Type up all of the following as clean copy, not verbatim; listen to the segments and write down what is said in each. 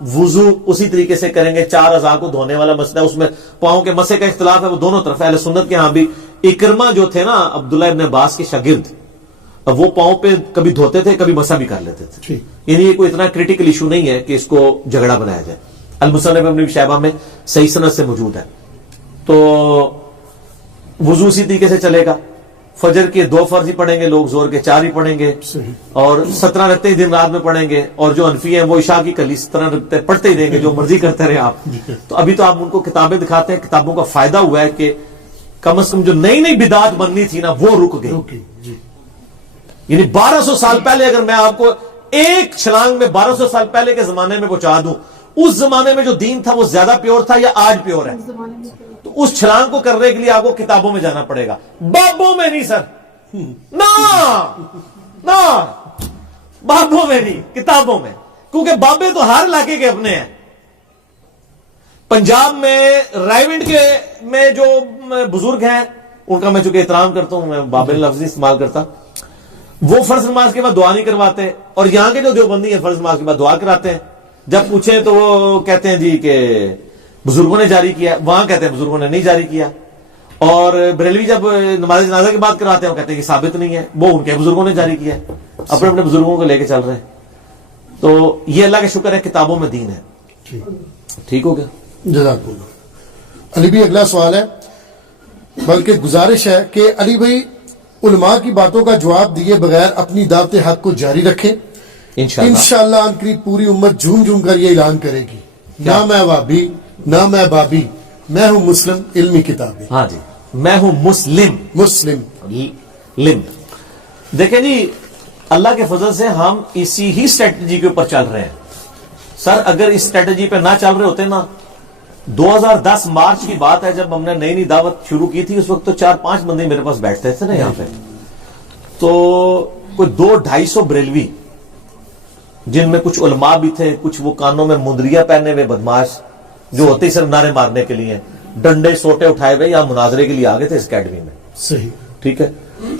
وضو اسی طریقے سے کریں گے. 4 اعضاء کو دھونے والا مسئلہ ہے, اس میں پاؤں کے مسے کا اختلاف ہے, وہ دونوں طرف اہل سنت کے ہاں بھی. اکرمہ جو تھے نا عبداللہ ابن عباس کے شاگرد, اب وہ پاؤں پہ کبھی دھوتے تھے کبھی مسا بھی کر لیتے تھے. یعنی یہ کوئی اتنا کریٹیکل ایشو نہیں ہے کہ اس کو جھگڑا بنایا جائے. المصنف ابن ابی شیبہ میں صحیح سند سے موجود ہے. تو وضو اسی طریقے سے چلے گا. فجر کے 2 فرض ہی پڑھیں گے لوگ, زور کے 4 ہی پڑھیں گے, اور 17 رکعتیں دن رات میں پڑھیں گے. اور جو حنفی ہیں وہ عشاء کی کلی 17 رکعتیں پڑھتے ہی رہیں گے, جو مرضی کرتے رہے آپ. تو ابھی تو آپ ان کو کتابیں دکھاتے ہیں, کتابوں کا فائدہ ہوا ہے کہ کم از کم جو نئی نئی بدعات بننی تھی نا وہ رک گئی. یعنی 1200 سال پہلے اگر میں آپ کو ایک چھلانگ میں 1200 سال پہلے کے زمانے میں پہنچا دوں, اس زمانے میں جو دین تھا وہ زیادہ پیور تھا یا آج پیور ہے؟ تو اس چھلانگ کو کرنے کے لیے آپ کو کتابوں میں جانا پڑے گا, بابوں میں نہیں سر, نہ بابوں میں نہیں, کتابوں میں. کیونکہ بابے تو ہر علاقے کے اپنے ہیں. پنجاب میں رائیونڈ کے میں جو بزرگ ہیں ان کا میں چونکہ احترام کرتا ہوں, میں بابے لفظ استعمال کرتا, وہ فرض نماز کے بعد دعا نہیں کرواتے, اور یہاں کے جو دیوبندی ہیں فرض نماز کے بعد دعا کراتے ہیں. جب پوچھیں تو وہ کہتے ہیں جی کہ بزرگوں نے جاری کیا, وہاں کہتے ہیں بزرگوں نے نہیں جاری کیا. اور بریلوی جب نماز جنازہ کی بات کراتے ہیں وہ کہتے ہیں کہ ثابت نہیں ہے, وہ ان کے بزرگوں نے جاری کیا ہے, اپنے اپنے بزرگوں کو لے کے چل رہے ہیں. تو یہ اللہ کا شکر ہے کتابوں میں دین ہے. ٹھیک ہو گیا, جزاک اللہ. علی بھائی اگلا سوال ہے, بلکہ گزارش ہے کہ علی بھائی علماء کی باتوں کا جواب دیے بغیر اپنی دعوت حق کو جاری رکھیں. انشاءاللہ ان قریب پوری امت جھوم جھوم کر یہ اعلان کرے گی, نہ میں وابی نہ میں بابی, میں ہوں مسلم علمی کتابی. ہاں جی, میں ہوں مسلم. دیکھیں جی, اللہ کے فضل سے ہم اسی ہی اسٹریٹجی کے اوپر چل رہے ہیں. سر اگر اس اسٹریٹجی پہ نہ چل رہے ہوتے نا, 2010 مارچ کی بات ہے جب ہم نے نئی نئی دعوت شروع کی تھی, اس وقت تو 4-5 بندے میرے پاس بیٹھتے تھے نا یہاں پہ, تو کوئی 200-250 بریلوی, جن میں کچھ علماء بھی تھے, کچھ وہ کانوں میں مندریاں پہنے ہوئے بدماش جو ہوتے ہی صرف نعرے مارنے کے لیے, ڈنڈے سوٹے اٹھائے ہوئے یا مناظرے کے لیے آگے تھے اس اکیڈمی میں. صحیح, ٹھیک ہے.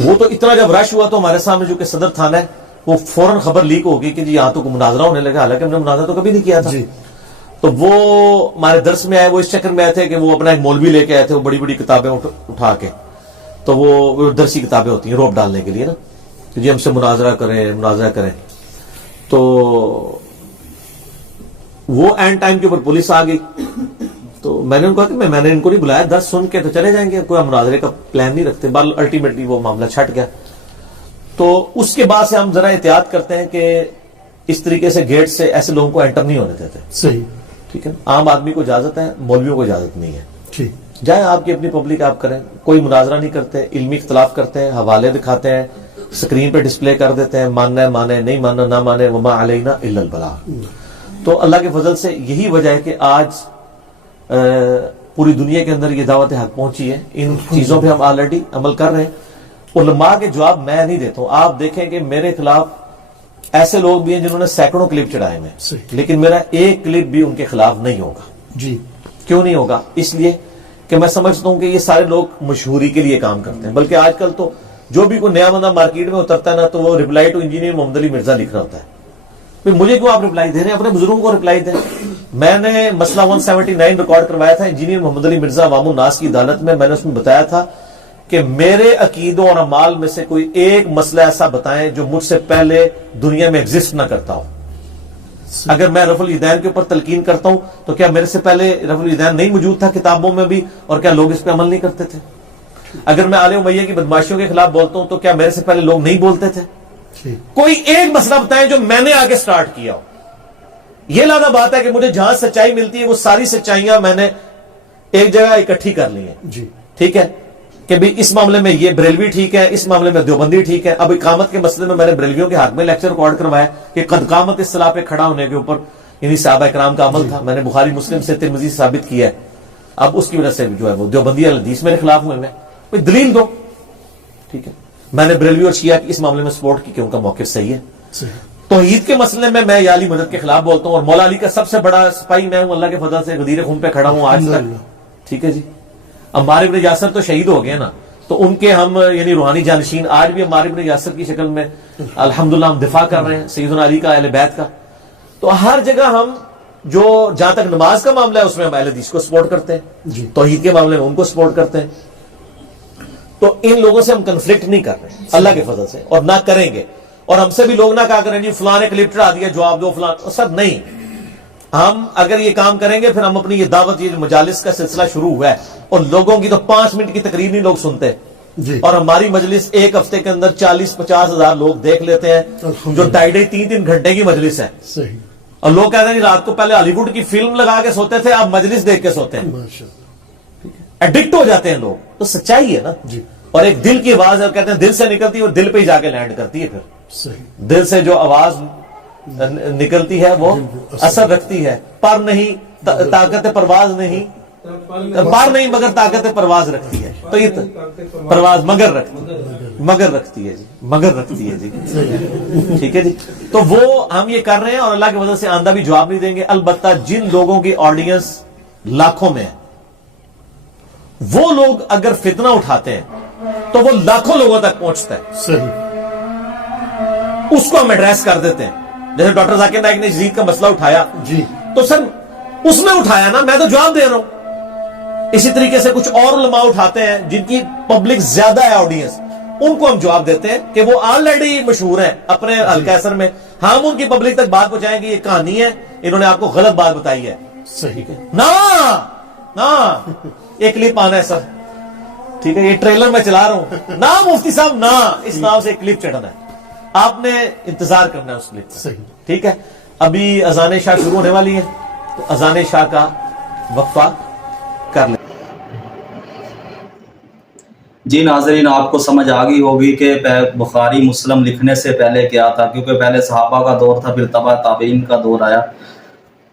وہ تو اتنا جب رش ہوا تو ہمارے سامنے جو کہ صدر تھانہ ہے, وہ فوراً خبر لیک ہوگی کہ جی یہاں تو مناظرہ ہونے لگا, حالانکہ ہم نے مناظرہ تو کبھی نہیں کیا تھا. تو وہ ہمارے درس میں آئے, وہ اس چکر میں آئے تھے کہ وہ اپنا ایک مولوی لے کے آئے تھے, وہ بڑی بڑی کتابیں اٹھا کے, تو وہ درسی کتابیں ہوتی ہیں روپ ڈالنے کے لیے نا, کہ جی ہم سے مناظرہ کریں. تو وہ اینڈ ٹائم کے اوپر پولیس آ گئی. تو میں نے ان کو کہا کہ میں نے ان کو نہیں بلایا, درس سن کے تو چلے جائیں گے, کوئی مناظرے کا پلان نہیں رکھتے. بل الٹیمیٹلی وہ معاملہ چھٹ گیا. تو اس کے بعد سے ہم ذرا احتیاط کرتے ہیں کہ اس طریقے سے گیٹ سے ایسے لوگوں کو انٹر نہیں ہونے دیتے. صحیح, ٹھیک ہے. عام آدمی کو اجازت ہے, مولویوں کو اجازت نہیں ہے. ٹھیک, جائیں آپ کی اپنی پبلک آپ کریں, کوئی مناظرہ نہیں کرتے, علمی اختلاف کرتے ہیں, حوالے دکھاتے ہیں, سکرین پہ ڈسپلے کر دیتے ہیں, ماننا ہے مانے, نہیں ماننا نہ مانے, وما علینا الا البلاغ. تو اللہ کے فضل سے یہی وجہ ہے کہ آج پوری دنیا کے اندر یہ دعوت حق پہنچی ہے. ان چیزوں پہ ہم آلریڈی عمل کر رہے ہیں. علماء کے جواب میں نہیں دیتا ہوں. آپ دیکھیں کہ میرے خلاف ایسے لوگ بھی ہیں جنہوں نے سینکڑوں کلپ چڑھائے ہیں, لیکن میرا ایک کلپ بھی ان کے خلاف نہیں ہوگا. جی, کیوں نہیں ہوگا؟ اس لیے کہ میں سمجھتا ہوں کہ یہ سارے لوگ مشہوری کے لیے کام کرتے ہیں. بلکہ آج کل تو جو بھی کوئی نیا بندہ مارکیٹ میں اترتا ہے نا, تو وہ ریپلائی ٹو انجینئر محمد علی مرزا لکھ رہا ہوتا ہے. مجھے کیوں آپ ریپلائی دے رہے ہیں؟ اپنے بزرگوں کو ریپلائی دیں. میں نے مسئلہ 179 ریکارڈ کروایا تھا انجینئر محمد علی مرزا عوام الناس کی عدالت میں. میں نے اس میں بتایا تھا کہ میرے عقیدوں اور اعمال میں سے کوئی ایک مسئلہ ایسا بتائیں جو مجھ سے پہلے دنیا میں ایگزسٹ نہ کرتا ہو. اگر میں رفع الیدین کے اوپر تلقین کرتا ہوں تو کیا میرے سے پہلے رفع الیدین نہیں موجود تھا کتابوں میں بھی, اور کیا لوگ اس پہ عمل نہیں کرتے تھے؟ اگر میں آل امیہ کی بدماشیوں کے خلاف بولتا ہوں تو کیا میرے سے پہلے لوگ نہیں بولتے تھے؟ کوئی ایک مسئلہ بتائیں جو میں نے آگے سٹارٹ کیا ہو. یہ لانا بات ہے کہ مجھے جہاں سچائی ملتی ہے وہ ساری سچائیاں میں نے ایک جگہ اکٹھی کر لی ہیں. ٹھیک ہے کہ بھی اس معاملے میں یہ بریلوی ٹھیک ہے, اس معاملے میں دیوبندی ٹھیک ہے. اب اقامت کے مسئلے میں میں نے بریلویوں کے ہاتھ میں لیکچر ریکارڈ کروایا کہ قد قامت اصطلاح پہ کھڑا ہونے کے اوپر یعنی صحابہ کرام کا عمل تھا. میں نے بخاری مسلم سے ترمذی سے ثابت کیا ہے. اب اس کی وجہ سے جو ہے وہ دیوبندی حدیث میرے خلاف ہوئے میں, کوئی دلیل دو. ٹھیک ہے, میں نے بریلوی اور شیعہ کی اس معاملے میں سپورٹ کی کہ ان کا موقف صحیح ہے. توحید کے مسئلے میں میں یا علی مدد کے خلاف بولتا ہوں, اور مولا علی کا سب سے بڑا سپاہی میں ہوں, اللہ کے فضل سے غدیر خون پہ کھڑا ہوں آج تک. ٹھیک ہے جی. عمار ابن یاسر تو شہید ہو گئے نا, تو ان کے ہم یعنی روحانی جانشین آج بھی عمار ابن یاسر کی شکل میں الحمدللہ ہم دفاع کر رہے ہیں سیدنا علی کا, اہل بیت کا. تو ہر جگہ ہم جو جہاں تک نماز کا معاملہ ہے اس میں ہم اہل حدیث کو سپورٹ کرتے ہیں جی توحید کے معاملے میں ان کو سپورٹ کرتے ہیں. تو ان لوگوں سے ہم کنفلکٹ نہیں کر رہے اللہ کے فضل سے, اور نہ کریں گے. اور ہم سے بھی لوگ نہ کہا کریں جی فلاں نے کلپ چڑھا دیا جواب دو فلاں, سر نہیں. ہم اگر یہ کام کریں گے پھر ہم اپنی یہ دعوت, یہ مجالس کا سلسلہ شروع ہوا ہے, اور لوگوں کی تو 5 منٹ کی تقریر نہیں لوگ سنتے, جی اور ہماری مجلس ایک ہفتے کے اندر 40-50 ہزار لوگ دیکھ لیتے ہیں, جو 2.5-3 گھنٹے کی مجلس ہے. صحیح اور لوگ کہتے ہیں جی رات کو پہلے ہالی ووڈ کی فلم لگا کے سوتے تھے, اب مجلس دیکھ کے سوتے ہیں. ماشاءاللہ ایڈکٹ ہو جاتے ہیں لوگ. تو سچائی ہے نا. جی اور ایک دل کی آواز ہے, کہتے ہیں دل سے نکلتی ہے اور دل پہ ہی جا کے لینڈ کرتی ہے. پھر صحیح دل سے جو آواز نکلتی ہے وہ اثر رکھتی ہے, پر نہیں طاقت پرواز نہیں, پر نہیں مگر طاقت پرواز رکھتی ہے. تو یہ پرواز مگر رکھتی ہے جی, مگر رکھتی ہے جی. ٹھیک ہے جی. تو وہ ہم یہ کر رہے ہیں, اور اللہ کی وجہ سے آندہ بھی جواب نہیں دیں گے. البتہ جن لوگوں کی آڈینس لاکھوں میں ہے, وہ لوگ اگر فتنہ اٹھاتے ہیں تو وہ لاکھوں لوگوں تک پہنچتا ہے, صحیح اس کو ہم ایڈریس کر دیتے ہیں. جیسے ڈاکٹر ذاکر نائک نے یزید کا مسئلہ اٹھایا, جی تو سر اس میں اٹھایا نا, میں تو جواب دے رہا ہوں. اسی طریقے سے کچھ اور علماء اٹھاتے ہیں جن کی پبلک زیادہ ہے آڈینس, ان کو ہم جواب دیتے ہیں کہ وہ آلریڈی مشہور ہیں اپنے حلقہ اثر میں, ہم ان کی پبلک تک بات پہنچائیں کہ یہ کہانی ہے, انہوں نے آپ کو غلط بات بتائی ہے. صحیح نا ایک کلپ آنا ہے سر, ٹھیک ہے, یہ ٹریلر میں چلا رہا ہوں نا مفتی صاحب نا, اس نام سے ایک کلپ چڑھنا ہے, آپ نے انتظار کرنا ہے اس کلپ کا. صحیح ٹھیک ہے. ابھی اذان شاہ شروع ہونے والی ہے, تو اذان شاہ کا وقفہ کر لیں. جی ناظرین, آپ کو سمجھ آ گئی ہوگی کہ بخاری مسلم لکھنے سے پہلے کیا تھا, کیونکہ پہلے صحابہ کا دور تھا, پھر تبع تابعین کا دور آیا.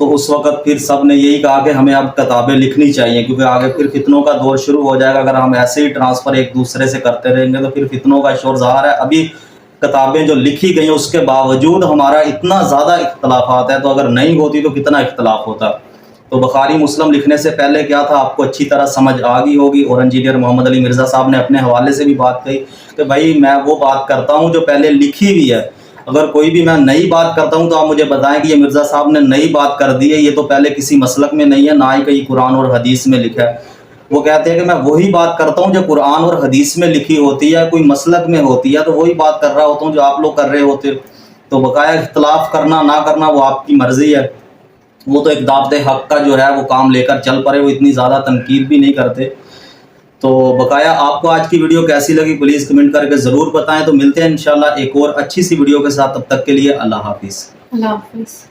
تو اس وقت پھر سب نے یہی کہا کہ ہمیں اب کتابیں لکھنی چاہیے, کیونکہ آگے پھر فتنوں کا دور شروع ہو جائے گا. اگر ہم ایسے ہی ٹرانسفر ایک دوسرے سے کرتے رہیں گے تو پھر فتنوں کا شور ظاہر ہے. ابھی کتابیں جو لکھی گئی ہیں اس کے باوجود ہمارا اتنا زیادہ اختلافات ہے, تو اگر نہیں ہوتی تو کتنا اختلاف ہوتا. تو بخاری مسلم لکھنے سے پہلے کیا تھا آپ کو اچھی طرح سمجھ آ گئی ہوگی. اور انجینئر محمد علی مرزا صاحب نے اپنے حوالے سے بھی بات کہی کہ بھائی میں وہ بات کرتا ہوں جو پہلے لکھی ہوئی ہے, اگر کوئی بھی میں نئی بات کرتا ہوں تو آپ مجھے بتائیں کہ یہ مرزا صاحب نے نئی بات کر دی ہے, یہ تو پہلے کسی مسلک میں نہیں ہے, نہ ہی کہیں قرآن اور حدیث میں لکھا ہے. وہ کہتے ہیں کہ میں وہی بات کرتا ہوں جو قرآن اور حدیث میں لکھی ہوتی ہے, کوئی مسلک میں ہوتی ہے تو وہی بات کر رہا ہوتا ہوں جو آپ لوگ کر رہے ہوتے. تو بقایا اختلاف کرنا نہ کرنا وہ آپ کی مرضی ہے, وہ تو ایک دعوت حق کا جو ہے وہ کام لے کر چل پڑے, وہ اتنی زیادہ تنقید بھی نہیں کرتے. تو بقایا آپ کو آج کی ویڈیو کیسی لگی پلیز کمنٹ کر کے ضرور بتائیں. تو ملتے ہیں انشاءاللہ ایک اور اچھی سی ویڈیو کے ساتھ, تب تک کے لیے اللہ حافظ. اللہ حافظ.